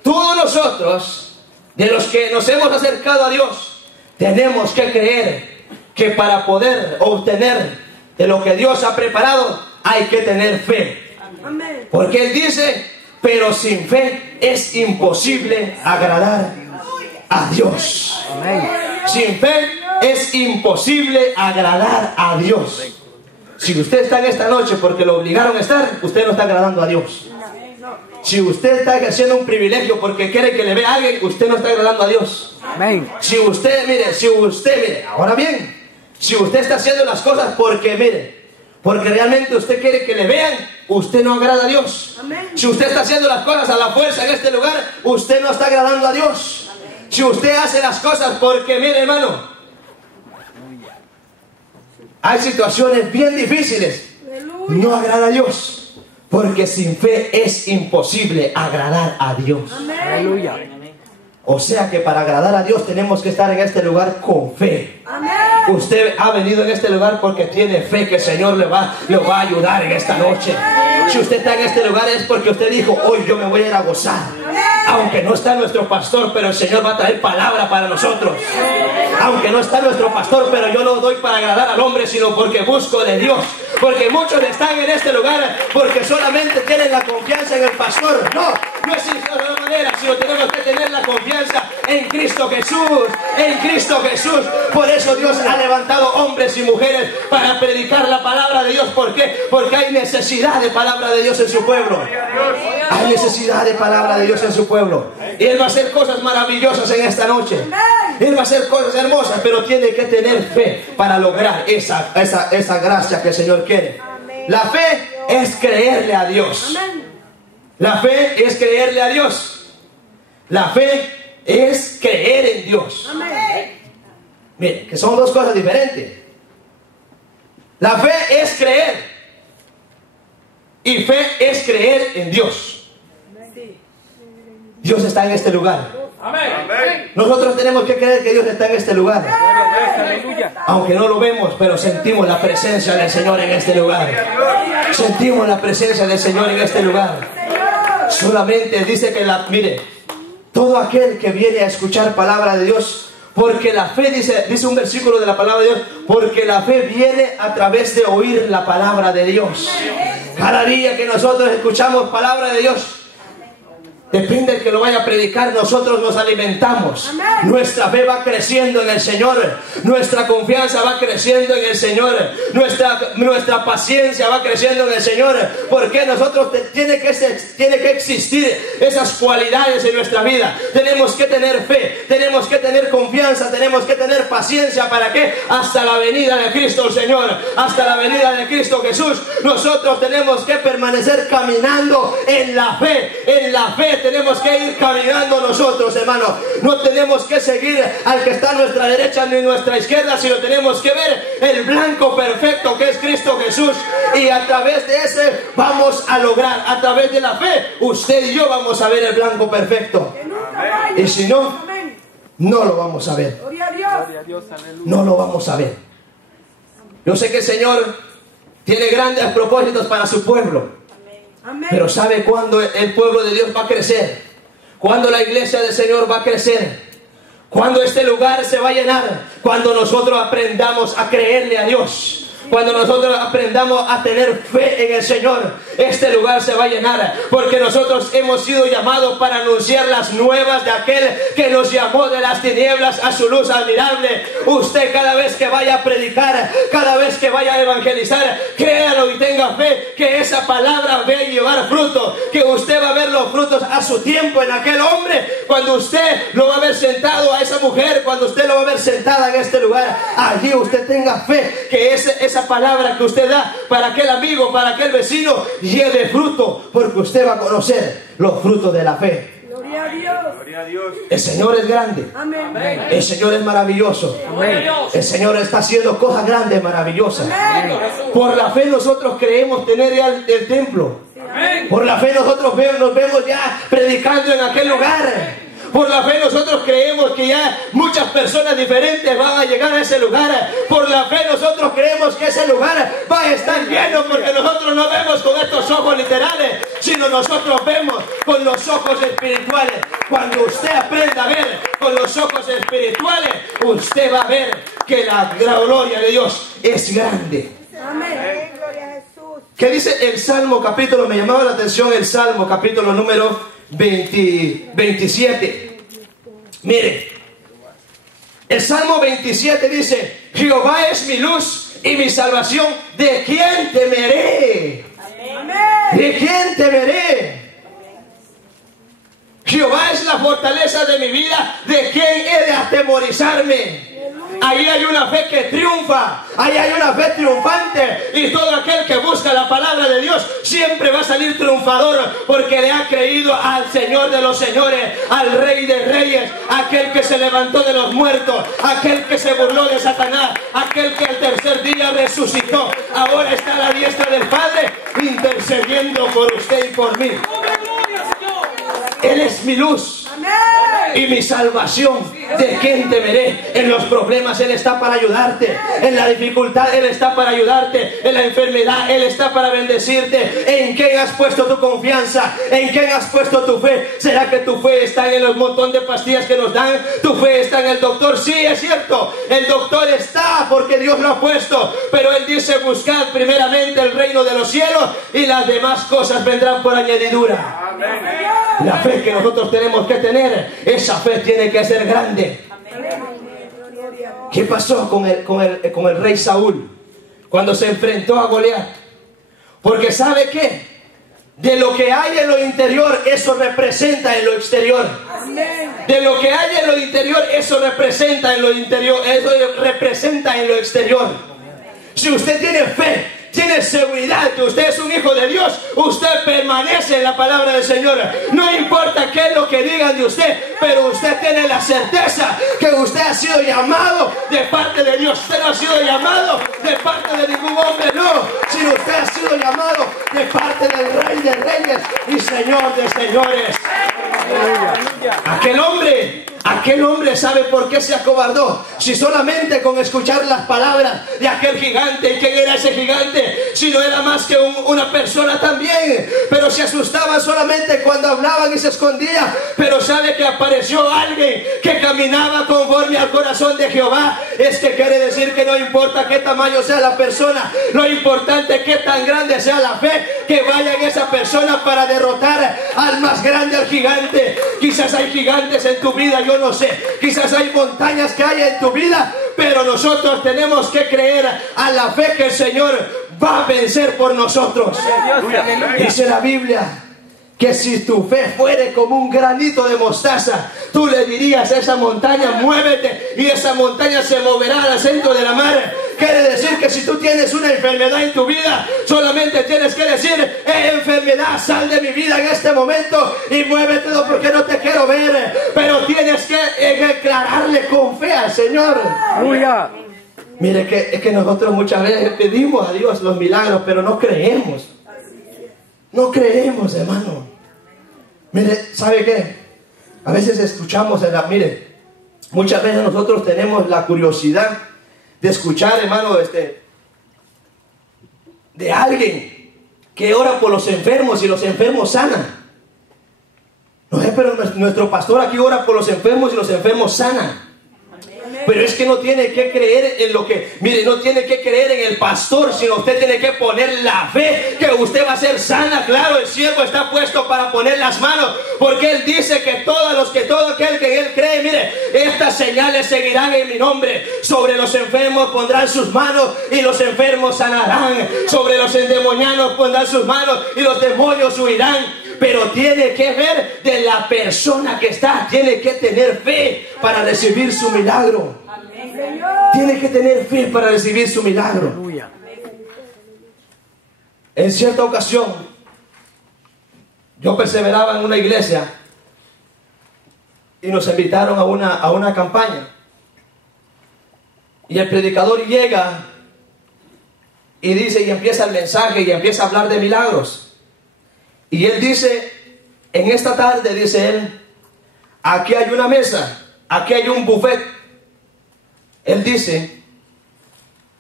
Todos nosotros, de los que nos hemos acercado a Dios, tenemos que creer que para poder obtener de lo que Dios ha preparado, hay que tener fe. Amén. Porque Él dice, pero sin fe es imposible agradar a Dios. Amén. Sin fe es imposible agradar a Dios. Si usted está en esta noche porque lo obligaron a estar, usted no está agradando a Dios. Si usted está ejerciendo un privilegio porque quiere que le vea a alguien, usted no está agradando a Dios. Amén. Si usted, mire, ahora bien, si usted está haciendo las cosas porque realmente usted quiere que le vean, usted no agrada a Dios. Amén. Si usted está haciendo las cosas a la fuerza en este lugar, usted no está agradando a Dios. Si usted hace las cosas porque, mire hermano, hay situaciones bien difíciles, no agrada a Dios. Porque sin fe es imposible agradar a Dios. Aleluya. O sea que para agradar a Dios tenemos que estar en este lugar con fe. Amén. Usted ha venido en este lugar porque tiene fe que el Señor le va a ayudar en esta noche. Si usted está en este lugar es porque usted dijo, hoy yo me voy a ir a gozar. Aunque no está nuestro pastor, pero el Señor va a traer palabra para nosotros. Aunque no está nuestro pastor, pero yo no doy para agradar al hombre, sino porque busco de Dios. Porque muchos están en este lugar porque solamente tienen la confianza en el pastor. No es de otra manera, sino tenemos que tener la confianza en Cristo Jesús. En Cristo Jesús. Por eso Dios ha levantado hombres y mujeres para predicar la palabra de Dios. ¿Por qué? Porque hay necesidad de palabra de Dios en su pueblo. Hay necesidad de palabra de Dios en su pueblo. Y Él va a hacer cosas maravillosas en esta noche. Él va a hacer cosas hermosas, pero tiene que tener fe para lograr esa gracia que el Señor quiere. La fe es creerle a Dios. La fe es creerle a Dios. La fe es creer en Dios. Mire, que son dos cosas diferentes. La fe es creer. Y fe es creer en Dios. Dios está en este lugar. Amén. Nosotros tenemos que creer que Dios está en este lugar. Aleluya. Aunque no lo vemos, pero sentimos la presencia del Señor en este lugar. Sentimos la presencia del Señor en este lugar. Solamente dice que mire, todo aquel que viene a escuchar palabra de Dios, porque la fe, dice un versículo de la palabra de Dios, porque la fe viene a través de oír la palabra de Dios. Cada día que nosotros escuchamos palabra de Dios, depende del que lo vaya a predicar, nosotros nos alimentamos. Nuestra fe va creciendo en el Señor. Nuestra confianza va creciendo en el Señor. Nuestra paciencia va creciendo en el Señor. Porque nosotros tiene que existir esas cualidades en nuestra vida. Tenemos que tener fe, tenemos que tener confianza, tenemos que tener paciencia. ¿Para qué? Hasta la venida de Cristo el Señor, hasta la venida de Cristo Jesús. Nosotros tenemos que permanecer caminando en la fe. En la fe tenemos que ir caminando nosotros, hermano. No tenemos que seguir al que está a nuestra derecha ni a nuestra izquierda, sino tenemos que ver el blanco perfecto que es Cristo Jesús. Y a través de ese vamos a lograr, a través de la fe, usted y yo vamos a ver el blanco perfecto. Y si no, no lo vamos a ver. Gloria a Dios. Gloria a Dios. Aleluya. No lo vamos a ver. Yo sé que el Señor tiene grandes propósitos para su pueblo. Amén. Pero ¿sabe cuándo el pueblo de Dios va a crecer? Cuando la iglesia del Señor va a crecer. Cuando este lugar se va a llenar. Cuando nosotros aprendamos a creerle a Dios. Cuando nosotros aprendamos a tener fe en el Señor, este lugar se va a llenar. Porque nosotros hemos sido llamados para anunciar las nuevas de aquel que nos llamó de las tinieblas a su luz admirable. Usted cada vez que vaya a predicar, cada vez que vaya a evangelizar, créalo y tenga fe que esa palabra va a llevar fruto. Que usted va a ver los frutos a su tiempo en aquel hombre. Cuando usted lo va a ver sentado a esa mujer, cuando usted lo va a ver sentada en este lugar, allí usted tenga fe que esa palabra que usted da para aquel amigo, para aquel vecino, lleve fruto, porque usted va a conocer los frutos de la fe. Gloria a Dios. Gloria a Dios. El Señor es grande. Amén. El Señor es maravilloso. Amén. El Señor está haciendo cosas grandes, maravillosas. Amén. Por la fe nosotros creemos tener ya el templo. Amén. Por la fe nosotros nos vemos ya predicando en aquel lugar. Por la fe nosotros creemos que ya muchas personas diferentes van a llegar a ese lugar. Por la fe nosotros creemos que ese lugar va a estar lleno, porque nosotros no vemos con estos ojos literales, sino nosotros vemos con los ojos espirituales. Cuando usted aprenda a ver con los ojos espirituales, usted va a ver que la gloria de Dios es grande. Amén. Gloria a Jesús. ¿Qué dice el Salmo capítulo? Me llamaba la atención el Salmo capítulo número 27. Mire, el Salmo 27 dice: Jehová es mi luz y mi salvación, ¿de quién temeré? Amén. ¿De quién temeré? Jehová es la fortaleza de mi vida, ¿de quién he de atemorizarme? Ahí hay una fe que triunfa, ahí hay una fe triunfante, y todo aquel que busca la palabra de Dios siempre va a salir triunfador, porque le ha creído al Señor de los señores, al Rey de reyes, aquel que se levantó de los muertos, aquel que se burló de Satanás, aquel que al tercer día resucitó. Ahora está a la diestra del Padre intercediendo por usted y por mí. Él es mi luz y mi salvación. ¿De quién temeré? En los problemas Él está para ayudarte. En la dificultad Él está para ayudarte. En la enfermedad Él está para bendecirte. ¿En quién has puesto tu confianza? ¿En quién has puesto tu fe? ¿Será que tu fe está en el montón de pastillas que nos dan? ¿Tu fe está en el doctor? Sí, es cierto. El doctor está porque Dios lo ha puesto. Pero Él dice: buscad primeramente el reino de los cielos y las demás cosas vendrán por añadidura. Amén. La fe que nosotros tenemos que tener, esa fe tiene que ser grande. ¿Qué pasó con el rey Saúl cuando se enfrentó a Goliat? Porque ¿sabe qué? De lo que hay en lo interior, eso representa en lo exterior. De lo que hay en lo interior, eso representa en lo interior, eso representa en lo exterior. Si usted tiene fe, tiene seguridad que usted es un hijo de Dios, usted permanece en la palabra del Señor. No importa qué es lo que digan de usted, pero usted tiene la certeza que usted ha sido llamado de parte de Dios. Usted no ha sido llamado de parte de ningún hombre, no, sino usted ha sido llamado de parte del Rey de reyes y Señor de señores. Aquel hombre sabe por qué se acobardó. Si solamente con escuchar las palabras de aquel gigante, ¿y quién era ese gigante? Si no era más que una persona también, pero se asustaba solamente cuando hablaban y se escondía. Pero sabe que apareció alguien que caminaba conforme al corazón de Jehová. Es que quiere decir que no importa qué tamaño sea la persona, lo importante es qué tan grande sea la fe que vaya en esa persona para derrotar al más grande, al gigante. Quizás hay gigantes en tu vida, yo no sé. Quizás hay montañas que hay en tu vida, pero nosotros tenemos que creer a la fe que el Señor va a vencer por nosotros. Dice la Biblia que si tu fe fuere como un granito de mostaza, tú le dirías a esa montaña: muévete, y esa montaña se moverá al centro de la mar. Quiere decir que si tú tienes una enfermedad en tu vida, solamente tienes que decir: enfermedad, sal de mi vida en este momento y muévete, porque no te quiero ver. Pero tienes que declararle con fe al Señor. Aleluya. Mire que es que nosotros muchas veces pedimos a Dios los milagros, pero no creemos. No creemos, hermano. Mire, ¿sabe qué? A veces escuchamos muchas veces nosotros tenemos la curiosidad de escuchar, hermano, de alguien que ora por los enfermos y los enfermos sanan. No sé, pero nuestro pastor aquí ora por los enfermos y los enfermos sanan. Pero es que no tiene que creer en lo que, mire, no tiene que creer en el pastor, sino usted tiene que poner la fe que usted va a ser sana. Claro, el siervo está puesto para poner las manos, porque él dice que todo aquel que él cree, mire, estas señales seguirán en mi nombre. Sobre los enfermos pondrán sus manos y los enfermos sanarán. Sobre los endemoniados pondrán sus manos y los demonios huirán. Pero tiene que ver de la persona que está. Tiene que tener fe para recibir su milagro. Tiene que tener fe para recibir su milagro. En cierta ocasión, yo perseveraba en una iglesia y nos invitaron a una campaña. Y el predicador llega y dice, y empieza el mensaje y empieza a hablar de milagros. Y él dice, en esta tarde, dice él, aquí hay una mesa, aquí hay un buffet. Él dice,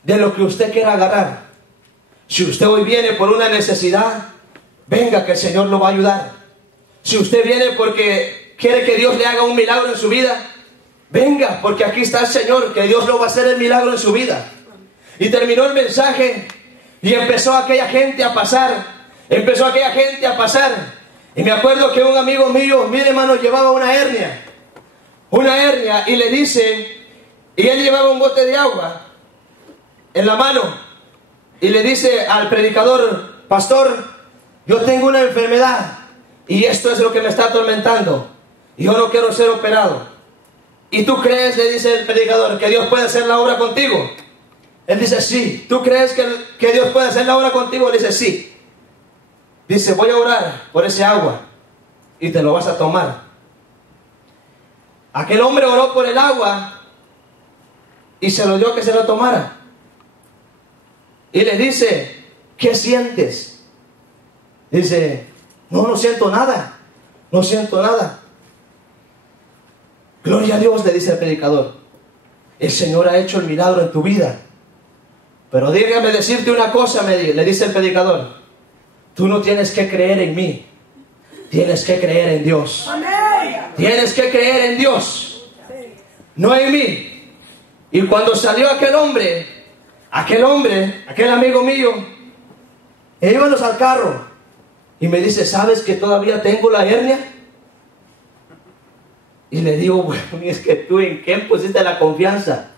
de lo que usted quiera agarrar. Si usted hoy viene por una necesidad, venga, que el Señor lo va a ayudar. Si usted viene porque quiere que Dios le haga un milagro en su vida, venga, porque aquí está el Señor, que Dios lo va a hacer el milagro en su vida. Y terminó el mensaje y empezó aquella gente a pasar. Y me acuerdo que un amigo mío, mire hermano, llevaba una hernia, y le dice, y él llevaba un bote de agua en la mano, y le dice al predicador, pastor, yo tengo una enfermedad, y esto es lo que me está atormentando, y yo no quiero ser operado. ¿Y tú crees, le dice el predicador, que Dios puede hacer la obra contigo? Él dice, sí. ¿Tú crees que Dios puede hacer la obra contigo? Él dice, sí. Dice, voy a orar por ese agua y te lo vas a tomar. Aquel hombre oró por el agua y se lo dio que se lo tomara. Y le dice, ¿qué sientes? Dice, no siento nada. No siento nada. Gloria a Dios, le dice el predicador. El Señor ha hecho el milagro en tu vida. Pero déjame decirte una cosa, le dice el predicador. Tú no tienes que creer en mí. Tienes que creer en Dios. Tienes que creer en Dios. No en mí. Y cuando salió aquel amigo mío, íbamos al carro. Y me dice, ¿sabes que todavía tengo la hernia? Y le digo, bueno, es que tú, ¿en quién pusiste la confianza?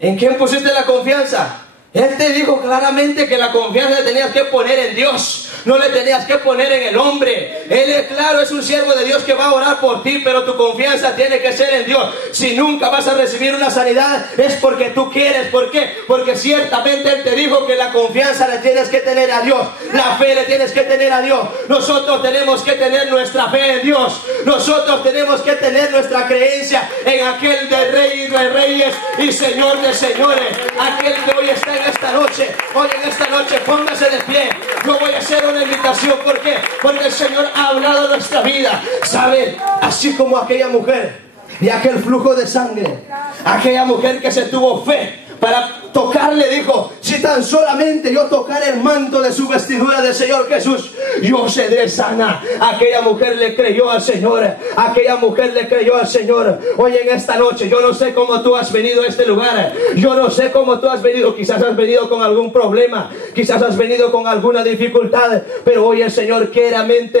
¿En quién pusiste la confianza? Él te dijo claramente que la confianza la tenías que poner en Dios. No le tenías que poner en el hombre. Él es claro, es un siervo de Dios que va a orar por ti, pero tu confianza tiene que ser en Dios. Si nunca vas a recibir una sanidad, es porque tú quieres. ¿Por qué? Porque ciertamente Él te dijo que la confianza la tienes que tener a Dios. La fe le tienes que tener a Dios. Nosotros tenemos que tener nuestra fe en Dios. Nosotros tenemos que tener nuestra creencia en aquel de Rey de Reyes y Señor de Señores. Aquel que hoy está en esta noche. Hoy en esta noche, póngase de pie. Yo voy a hacer una invitación. ¿Por qué? Porque el Señor ha hablado de nuestra vida. ¿Saben? Así como aquella mujer de aquel flujo de sangre, aquella mujer que se tuvo fe para tocarle, dijo, si tan solamente yo tocar el manto de su vestidura del Señor Jesús, yo seré sana. Aquella mujer le creyó al Señor. Aquella mujer le creyó al Señor. Hoy en esta noche, yo no sé cómo tú has venido a este lugar. Yo no sé cómo tú has venido. Quizás has venido con algún problema. Quizás has venido con alguna dificultad. Pero hoy el Señor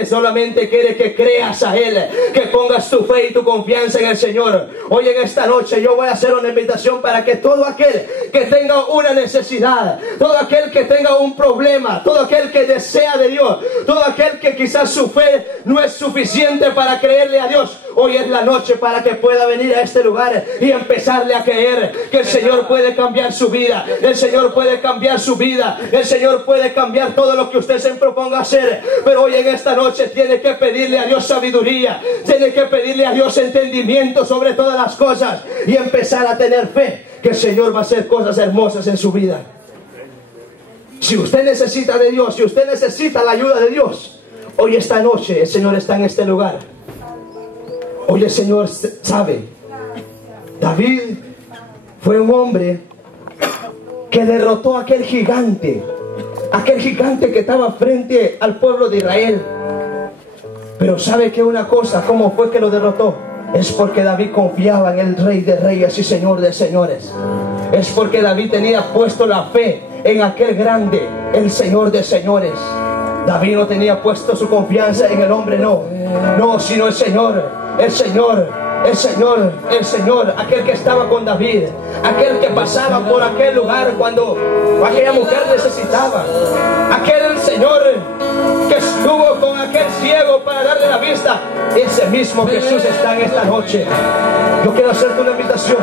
solamente quiere que creas a Él. Que pongas tu fe y tu confianza en el Señor. Hoy en esta noche yo voy a hacer una invitación para que todo aquel que tenga una necesidad, todo aquel que tenga un problema, todo aquel que desea de Dios, todo aquel que quizás su fe no es suficiente para creerle a Dios, hoy es la noche para que pueda venir a este lugar y empezarle a creer que el Señor puede cambiar su vida. El Señor puede cambiar su vida. El Señor puede cambiar todo lo que usted se proponga hacer. Pero hoy en esta noche tiene que pedirle a Dios sabiduría, tiene que pedirle a Dios entendimiento sobre todas las cosas y empezar a tener fe que el Señor va a hacer cosas hermosas en su vida. Si usted necesita de Dios, si usted necesita la ayuda de Dios, hoy esta noche el Señor está en este lugar. Hoy el Señor sabe. David fue un hombre que derrotó a aquel gigante aquel gigante que estaba frente al pueblo de Israel. Pero ¿sabe qué una cosa? ¿Cómo fue que lo derrotó? Es porque David confiaba en el Rey de Reyes y Señor de Señores. Es porque David tenía puesto la fe en aquel grande, el Señor de Señores. David no tenía puesto su confianza en el hombre, no, sino el Señor, el Señor, el Señor, el Señor, aquel que estaba con David, aquel que pasaba por aquel lugar cuando aquella mujer necesitaba, aquel Señor que estuvo con aquel ciego para darle la vista. Ese mismo Jesús está en esta noche. Yo quiero hacerte una invitación.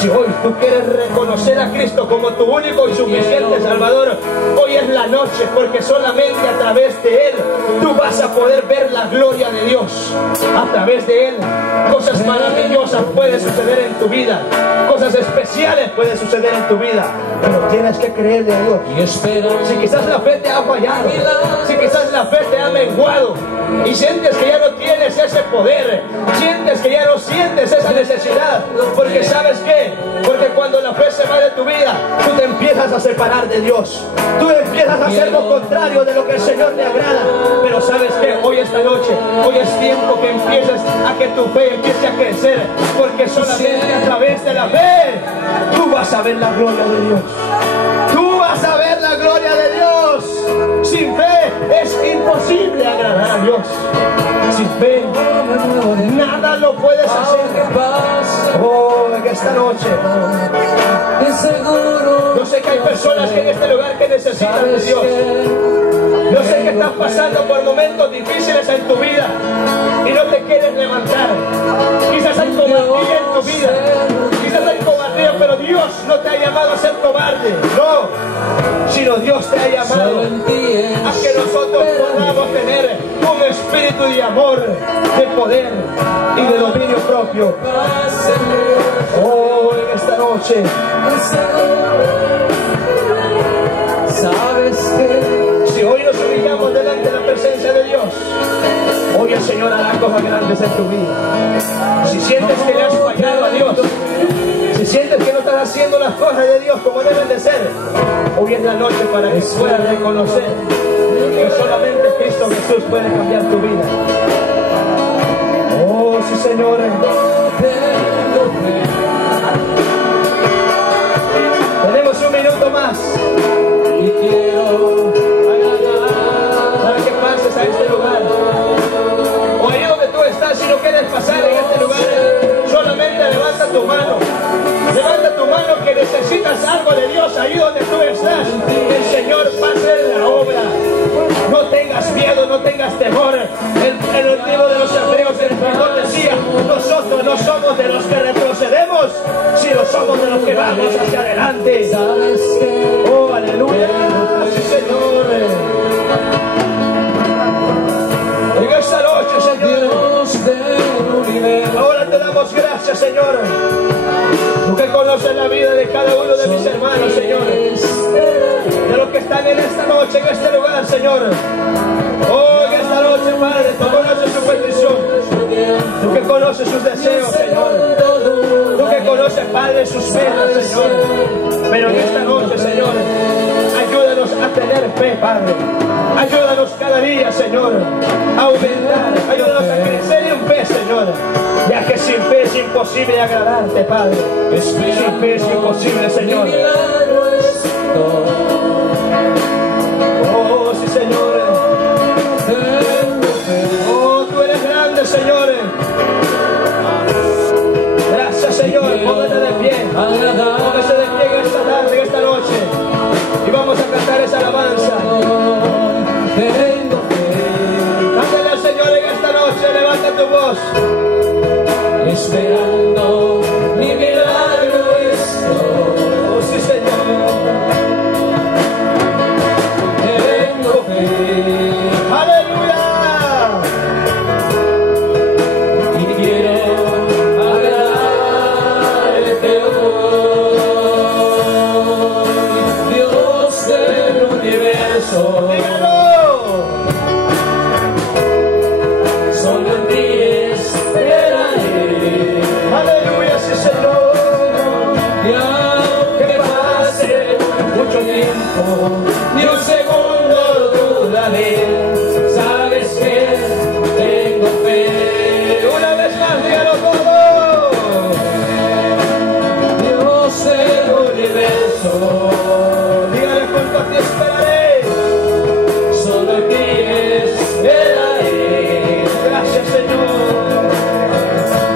Si hoy tú quieres reconocer a Cristo como tu único y suficiente Salvador, hoy es la noche, porque solamente a través de Él tú vas a poder ver la gloria de Dios. A través de Él cosas maravillosas pueden suceder en tu vida, cosas especiales pueden suceder en tu vida, pero tienes que creerle a Dios. Si quizás la fe te ha fallado, si quizás la fe te ha menguado y sientes que ya no tienes ese poder, sientes que ya no sientes esa necesidad, porque ¿sabes qué? Porque cuando la fe se va de tu vida, tú te empiezas a separar de Dios, tú empiezas a hacer lo contrario de lo que el Señor te agrada. Pero ¿sabes qué? Hoy, esta noche, hoy es tiempo que empieces a que tu fe empiece a crecer, porque solamente a través de la fe tú vas a ver la gloria de Dios. Tú vas a ver la gloria de Dios. Sin fe es imposible agradar a Dios. Sin fe nada lo puedes hacer. Oh, en esta noche yo sé que hay personas que en este lugar que necesitan de Dios. Yo sé que estás pasando por momentos difíciles en tu vida y no te quieres levantar. Quizás hay cobardía en tu vida, quizás hay cobardía, pero Dios no te ha llamado a ser cobarde, no, sino Dios te ha llamado a que nosotros podamos tener un espíritu de amor, de poder y de dominio propio. Oh, en esta noche, sabes que si hoy nos ubicamos delante de la presencia de Dios, hoy el Señor hará cosas grandes en tu vida. Si sientes que le has fallado a Dios, si sientes que no estás haciendo las cosas de Dios como deben de ser, hoy es la noche para que puedas reconocer que solamente Cristo Jesús puede cambiar tu vida. Oh, sí, Señor. Tenemos un minuto más y quiero para que pases a este lugar, o ahí donde tú estás. Si no quieres pasar en este lugar, solamente levanta tu mano que necesitas algo de Dios ahí donde tú estás. El Señor va a hacer la obra. No tengas miedo, no tengas temor. El libro de los Hebreos, el escritor decía: nosotros no somos de los que retrocedemos, sino somos de los que vamos hacia adelante. Oh, aleluya, sí, Señor. En esta noche, Señor, ahora te damos gracias, Señor. Tú que conoces la vida de cada uno de mis hermanos, Señor, de los que están en esta noche, en este lugar, Señor. Oh, en esta noche, Padre, tú conoces su petición, tú que conoces sus deseos, Señor, tú que conoces, Padre, sus penas, Señor. Pero en esta noche, Señor, ayúdanos a tener fe, Padre. Ayúdanos cada día, Señor, a aumentar, ayúdanos a crecer en fe, Señor, ya que sin fe es imposible agradarte, Padre. Sin fe es imposible, Señor. Oh, sí, Señor. Oh, tú eres grande, Señor. Gracias, Señor. Póngate de pie. Póngase de pie en esta tarde, en esta noche, y vamos a cantar esa alabanza. Cántale al Señor en esta noche. Levanta tu voz. Esperando mi milagro estoy. Oh, sí, Señor. Tengo fe. Aleluya. Y quiero agradarte hoy, Dios del universo. Dígalo. Solo en ti esperaré. Aleluya, sí, Señor. Y aunque pase mucho tiempo, ni un segundo dudaré. Sabes que tengo fe. Una vez más, dígalo todo. Dios del universo, dígale junto a ti esperaré. Solo en ti esperaré. Gracias, Señor.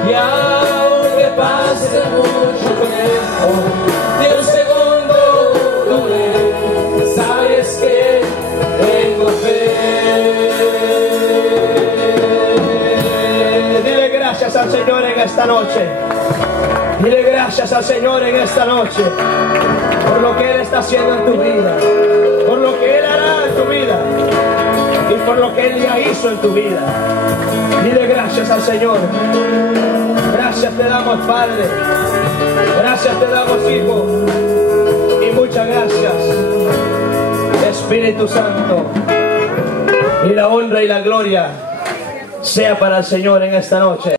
Y aunque pase mucho tiempo, ni un segundo dudaré. Sabes que tengo fe. Dile gracias al Señor en esta noche. Dile gracias al Señor en esta noche por lo que Él está haciendo en tu vida, por lo que Él hará en tu vida y por lo que Él ya hizo en tu vida. Dile gracias al Señor. Gracias te damos, Padre. Gracias te damos, Hijo. Y muchas gracias, Espíritu Santo. Y la honra y la gloria sea para el Señor en esta noche.